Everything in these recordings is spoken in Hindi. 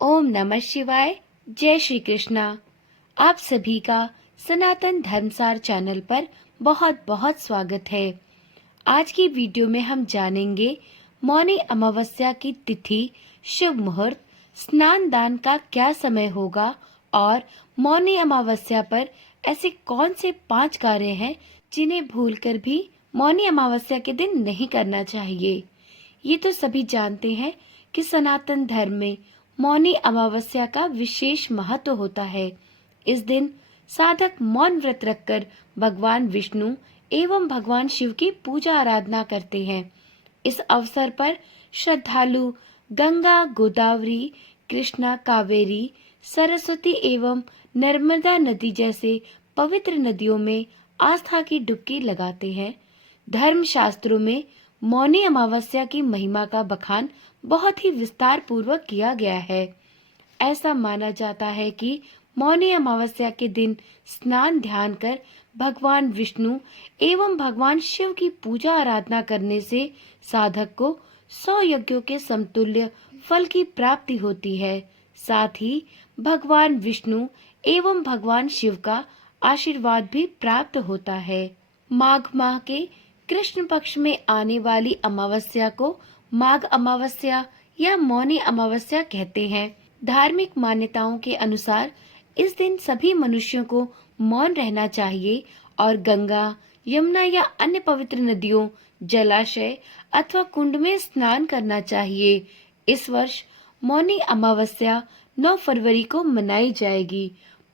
ओम नमः शिवाय। जय श्री कृष्णा। आप सभी का सनातन धर्मसार चैनल पर बहुत बहुत स्वागत है। आज की वीडियो में हम जानेंगे मौनी अमावस्या की तिथि, शुभ मुहूर्त, स्नान दान का क्या समय होगा और मौनी अमावस्या पर ऐसे कौन से 5 कार्य हैं जिन्हें भूलकर भी मौनी अमावस्या के दिन नहीं करना चाहिए। ये तो सभी जानते हैं कि सनातन धर्म में मौनी अमावस्या का विशेष महत्व होता है। इस दिन साधक मौन व्रत रखकर भगवान विष्णु एवं भगवान शिव की पूजा आराधना करते हैं। इस अवसर पर श्रद्धालु गंगा, गोदावरी, कृष्णा, कावेरी, सरस्वती एवं नर्मदा नदी जैसे पवित्र नदियों में आस्था की डुबकी लगाते हैं। धर्म शास्त्रों में मौनी अमावस्या की महिमा का बखान बहुत ही विस्तार पूर्वक किया गया है। ऐसा माना जाता है कि मौनी अमावस्या के दिन स्नान ध्यान कर भगवान विष्णु एवं भगवान शिव की पूजा आराधना करने से साधक को 100 यज्ञों के समतुल्य फल की प्राप्ति होती है। साथ ही भगवान विष्णु एवं भगवान शिव का आशीर्वाद भी प्राप्त होता है। माघ माह के कृष्ण पक्ष में आने वाली अमावस्या को माघ अमावस्या या मौनी अमावस्या कहते हैं। धार्मिक मान्यताओं के अनुसार इस दिन सभी मनुष्यों को मौन रहना चाहिए और गंगा, यमुना या अन्य पवित्र नदियों, जलाशय अथवा कुंड में स्नान करना चाहिए। इस वर्ष मौनी अमावस्या 9 फरवरी को मनाई जाएगी।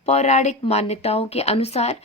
पौराणिक मान्यताओं के अनुसार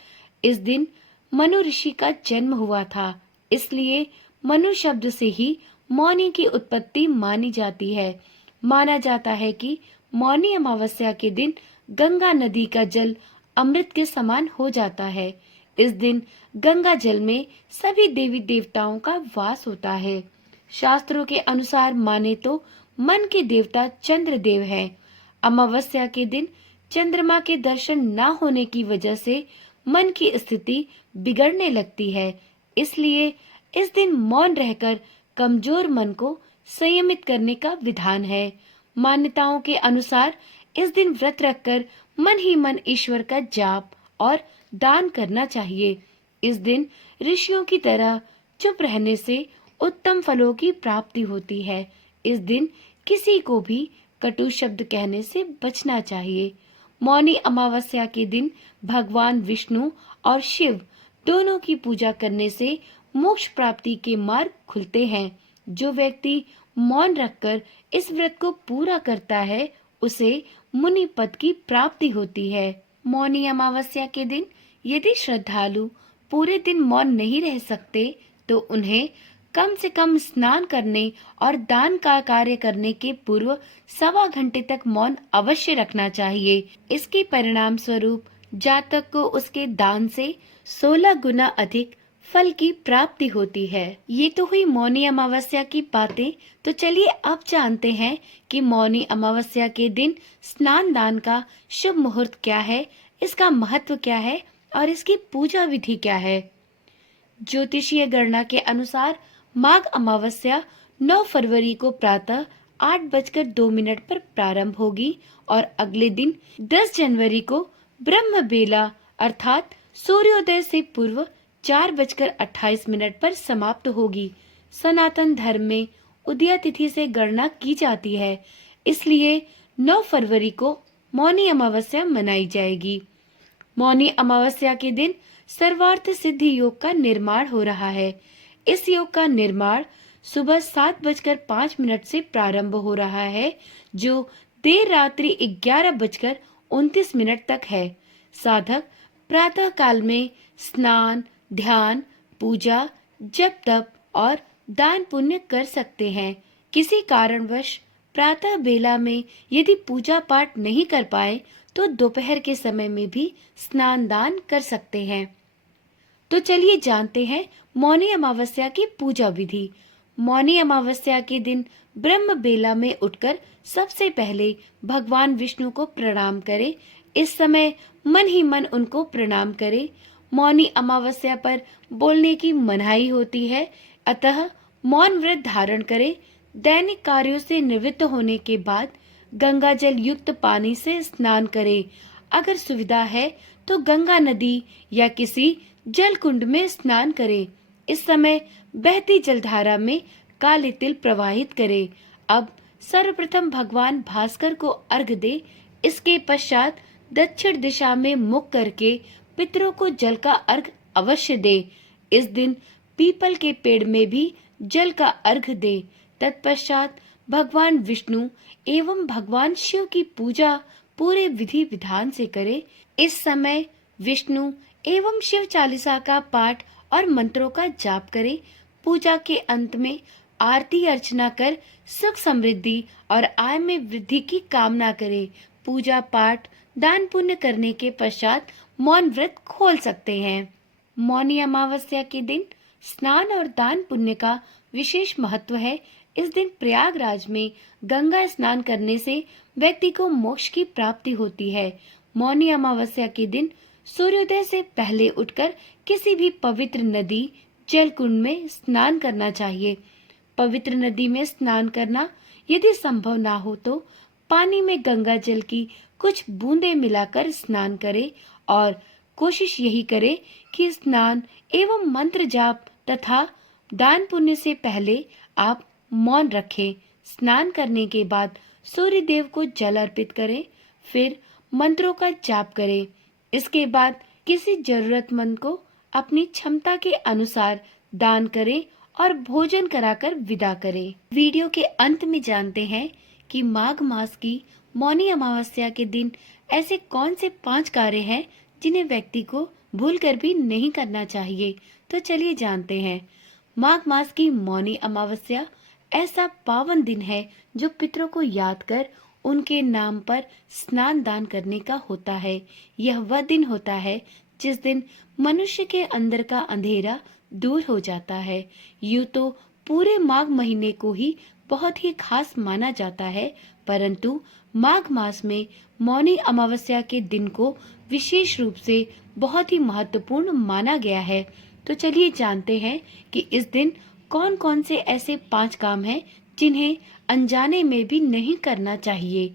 इस दिन मनु ऋषि का जन्म हुआ था, इसलिए मनु शब्द से ही मौनी की उत्पत्ति मानी जाती है। माना जाता है कि मौनी अमावस्या के दिन गंगा नदी का जल अमृत के समान हो जाता है। इस दिन गंगा जल में सभी देवी देवताओं का वास होता है। शास्त्रों के अनुसार माने तो मन के देवता चंद्रदेव हैं। अमावस्या के दिन चंद्रमा के दर्शन न होने की वजह से मन की स्थिति बिगड़ने लगती है, इसलिए इस दिन मौन रहकर कमजोर मन को संयमित करने का विधान है। मान्यताओं के अनुसार इस दिन व्रत रखकर मन ही मन ईश्वर का जाप और दान करना चाहिए। इस दिन ऋषियों की तरह चुप रहने से उत्तम फलों की प्राप्ति होती है। इस दिन किसी को भी कटु शब्द कहने से बचना चाहिए। मौनी अमावस्या के दिन भगवान विष्णु और शिव दोनों की पूजा करने से मोक्ष प्राप्ति के मार्ग खुलते हैं। जो व्यक्ति मौन रखकर इस व्रत को पूरा करता है, उसे मुनि पद की प्राप्ति होती है। मौनी अमावस्या के दिन यदि श्रद्धालु पूरे दिन मौन नहीं रह सकते, तो उन्हें कम से कम स्नान करने और दान का कार्य करने के पूर्व 1.25 घंटे तक मौन अवश्य रखना चाहिए। इसके परिणाम स्वरूप जातक को उसके दान से 16 गुना अधिक फल की प्राप्ति होती है। ये तो हुई मौनी अमावस्या की बातें। तो चलिए अब जानते हैं कि मौनी अमावस्या के दिन स्नान दान का शुभ मुहूर्त क्या है, इसका महत्व क्या है और इसकी पूजा विधि क्या है। ज्योतिषीय गणना के अनुसार माघ अमावस्या 9 फरवरी को प्रातः 8:02 पर प्रारंभ होगी और अगले दिन 10 जनवरी को ब्रह्म बेला अर्थात सूर्योदय से पूर्व 4:28 पर समाप्त होगी। सनातन धर्म में उदया तिथि से गणना की जाती है, इसलिए 9 फरवरी को मौनी अमावस्या मनाई जाएगी। मौनी अमावस्या के दिन सर्वार्थ सिद्धि योग का निर्माण हो रहा है। इस योग का निर्माण सुबह 7:05 से प्रारंभ हो रहा है, जो देर रात्रि 11:29 तक है। साधक प्रातः काल में स्नान, ध्यान, पूजा, जप तप और दान पुण्य कर सकते हैं। किसी कारणवश प्रातः बेला में यदि पूजा पाठ नहीं कर पाए, तो दोपहर के समय में भी स्नान दान कर सकते हैं। तो चलिए जानते हैं मौनी अमावस्या की पूजा विधि। मौनी अमावस्या के दिन ब्रह्म बेला में उठकर सबसे पहले भगवान विष्णु को प्रणाम करें। इस समय मन ही मन उनको प्रणाम करें। मौनी अमावस्या पर बोलने की मनाही होती है, अतः मौन व्रत धारण करें। दैनिक कार्यों से निवृत्त होने के बाद गंगा जल युक्त पानी से स्नान करें। अगर सुविधा है तो गंगा नदी या किसी जल कुंड में स्नान करें। इस समय बहती जलधारा में काले तिल प्रवाहित करें। अब सर्वप्रथम भगवान भास्कर को अर्घ दे। इसके पश्चात दक्षिण दिशा में मुख करके पितरों को जल का अर्घ अवश्य दे। इस दिन पीपल के पेड़ में भी जल का अर्घ दे। तत्पश्चात भगवान विष्णु एवं भगवान शिव की पूजा पूरे विधि विधान से करे। इस समय विष्णु एवं शिव चालीसा का पाठ और मंत्रों का जाप करे। पूजा के अंत में आरती अर्चना कर सुख समृद्धि और आय में वृद्धि की कामना करे। पूजा पाठ दान पुण्य करने के पश्चात मौन व्रत खोल सकते हैं। मौनी अमावस्या के दिन स्नान और दान पुण्य का विशेष महत्व है। इस दिन प्रयागराज में गंगा स्नान करने से व्यक्ति को मोक्ष की प्राप्ति होती है। मौनी अमावस्या के दिन सूर्योदय से पहले उठकर किसी भी पवित्र नदी जल कुंड में स्नान करना चाहिए। पवित्र नदी में स्नान करना यदि संभव ना हो तो पानी में गंगा जल की कुछ बूंदें मिलाकर स्नान करें और कोशिश यही करें कि स्नान एवं मंत्र जाप तथा दान पुण्य से पहले आप मौन रखें। स्नान करने के बाद सूर्य देव को जल अर्पित करें, फिर मंत्रों का जाप करें। इसके बाद किसी जरूरतमंद को अपनी क्षमता के अनुसार दान करें और भोजन कराकर विदा करें। वीडियो के अंत में जानते हैं कि माघ मास की मौनी अमावस्या के दिन ऐसे कौन से 5 कार्य हैं जिन्हें व्यक्ति को भूलकर भी नहीं करना चाहिए। तो चलिए जानते हैं। माघ मास की मौनी अमावस्या ऐसा पावन दिन है जो पितरों को याद कर उनके नाम पर स्नान दान करने का होता है। यह वह दिन होता है जिस दिन मनुष्य के अंदर का अंधेरा दूर हो जाता है। यूं तो पूरे माघ महीने को ही बहुत ही खास माना जाता है, परंतु माघ मास में मौनी अमावस्या के दिन को विशेष रूप से बहुत ही महत्वपूर्ण माना गया है। तो चलिए जानते हैं कि इस दिन कौन कौन से ऐसे 5 काम हैं जिन्हें अनजाने में भी नहीं करना चाहिए।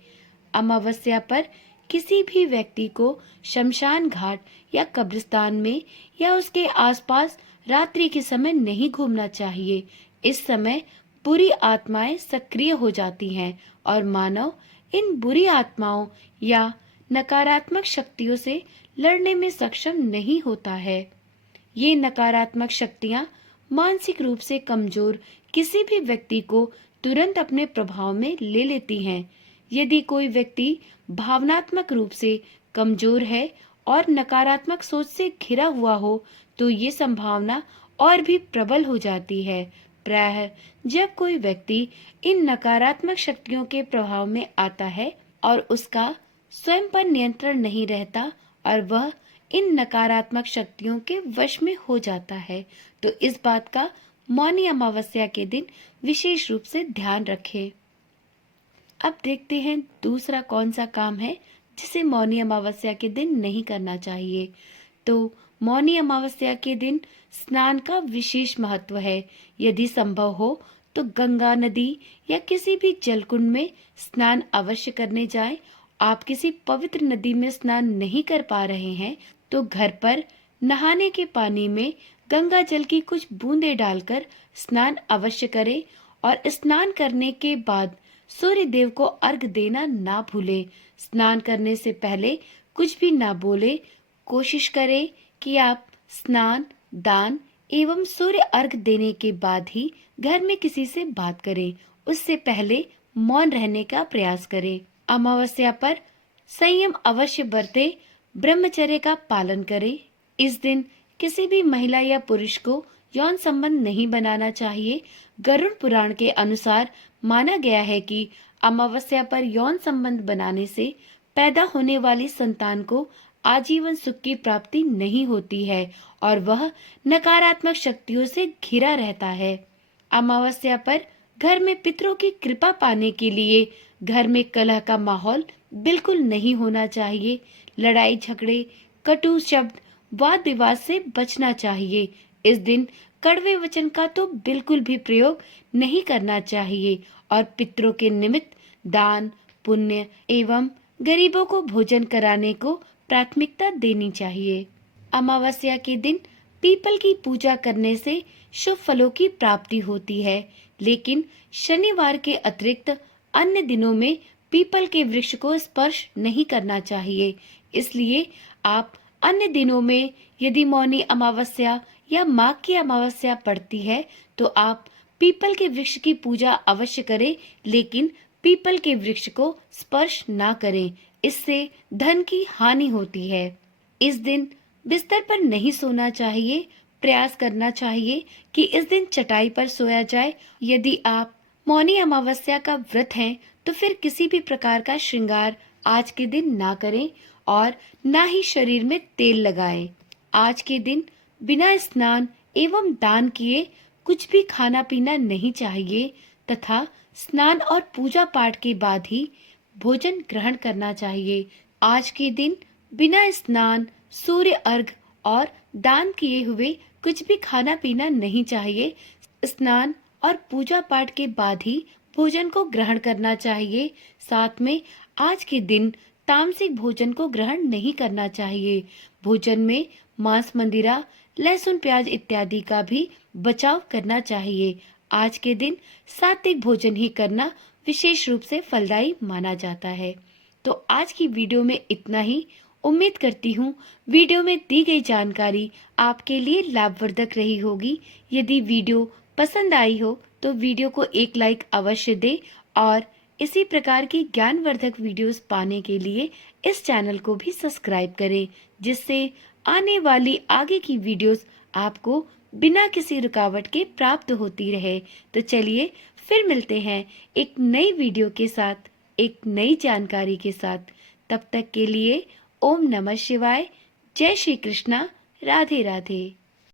अमावस्या पर किसी भी व्यक्ति को शमशान घाट या कब्रिस्तान में या उसके आसपास रात्रि के समय नहीं घूमना चाहिए। इस समय बुरी आत्माएं सक्रिय हो जाती हैं और मानव इन बुरी आत्माओं या नकारात्मक शक्तियों से लड़ने में सक्षम नहीं होता है। ये नकारात्मक शक्तियां मानसिक रूप से कमजोर किसी भी व्यक्ति को तुरंत अपने प्रभाव में ले लेती हैं। यदि कोई व्यक्ति भावनात्मक रूप से कमजोर है और नकारात्मक सोच से घिरा हुआ हो तो ये संभावना और भी प्रबल हो जाती है। प्रायः जब कोई व्यक्ति इन नकारात्मक शक्तियों के प्रभाव में आता है और उसका स्वयं पर नियंत्रण नहीं रहता और वह इन नकारात्मक शक्तियों के वश में हो जाता है, तो इस बात का मौनी अमावस्या के दिन विशेष रूप से ध्यान रखें। अब देखते हैं दूसरा कौन सा काम है जिसे मौनी अमावस्या के दिन नहीं करना चाहिए। तो मौनी अमावस्या के दिन स्नान का विशेष महत्व है। यदि संभव हो तो गंगा नदी या किसी भी जलकुंड में स्नान अवश्य करने जाएं। आप किसी पवित्र नदी में स्नान नहीं कर पा रहे हैं तो घर पर नहाने के पानी में गंगा जल की कुछ बूंदें डालकर स्नान अवश्य करें और स्नान करने के बाद सूर्य देव को अर्घ देना ना भूलें। स्नान करने से पहले कुछ भी ना बोले। कोशिश करें कि आप स्नान, दान एवं सूर्य अर्घ देने के बाद ही घर में किसी से बात करें। उससे पहले मौन रहने का प्रयास करें। अमावस्या पर संयम अवश्य बरतें, ब्रह्मचर्य का पालन करें। इस दिन किसी भी महिला या पुरुष को यौन संबंध नहीं बनाना चाहिए। गरुड़ पुराण के अनुसार माना गया है कि अमावस्या पर यौन संबंध बनाने से पैदा होने वाली संतान को आजीवन सुख की प्राप्ति नहीं होती है और वह नकारात्मक शक्तियों से घिरा रहता है। अमावस्या पर घर में पितरों की कृपा पाने के लिए घर में कलह का माहौल बिल्कुल नहीं होना चाहिए। लड़ाई झगड़े, कटु शब्द, वाद विवाद से बचना चाहिए। इस दिन कड़वे वचन का तो बिल्कुल भी प्रयोग नहीं करना चाहिए और पितरों के निमित्त दान, पुण्य एवं गरीबों को भोजन कराने को प्राथमिकता देनी चाहिए। अमावस्या के दिन पीपल की पूजा करने से शुभ फलों की प्राप्ति होती है, लेकिन शनिवार के अतिरिक्त अन्य दिनों में पीपल के वृक्ष को स्पर्श नहीं करना चाहिए। इसलिए आप अन्य दिनों में यदि मौनी अमावस्या या माघ की अमावस्या पड़ती है तो आप पीपल के वृक्ष की पूजा अवश्य करें, लेकिन पीपल के वृक्ष को स्पर्श ना करें, इससे धन की हानि होती है। इस दिन बिस्तर पर नहीं सोना चाहिए। प्रयास करना चाहिए कि इस दिन चटाई पर सोया जाए। यदि आप मौनी अमावस्या का व्रत हैं, तो फिर किसी भी प्रकार का श्रृंगार आज के दिन ना करें और ना ही शरीर में तेल लगाएं। आज के दिन बिना स्नान एवं दान किए कुछ भी खाना पीना नहीं चाहिए तथा स्नान और पूजा पाठ के बाद ही भोजन ग्रहण करना चाहिए। आज के दिन बिना स्नान, सूर्य अर्घ और दान किए हुए कुछ भी खाना पीना नहीं चाहिए। स्नान और पूजा पाठ के बाद ही भोजन को ग्रहण करना चाहिए। साथ में आज के दिन तामसिक भोजन को ग्रहण नहीं करना चाहिए। भोजन में मांस, मंदिरा, लहसुन, प्याज इत्यादि का भी बचाव करना चाहिए। आज के दिन सात्विक भोजन ही करना विशेष रूप से फलदायी माना जाता है। तो आज की वीडियो में इतना ही। उम्मीद करती हूँ वीडियो में दी गई जानकारी आपके लिए लाभवर्धक रही होगी। यदि वीडियो पसंद आई हो तो वीडियो को एक लाइक अवश्य दें और इसी प्रकार की ज्ञानवर्धक वीडियोस पाने के लिए इस चैनल को भी सब्सक्राइब करें, जिससे आने वाली आगे की वीडियोस आपको बिना किसी रुकावट के प्राप्त होती रहे। तो चलिए फिर मिलते हैं एक नई वीडियो के साथ, एक नई जानकारी के साथ। तब तक के लिए ओम नमः शिवाय, जय श्री कृष्णा, राधे राधे।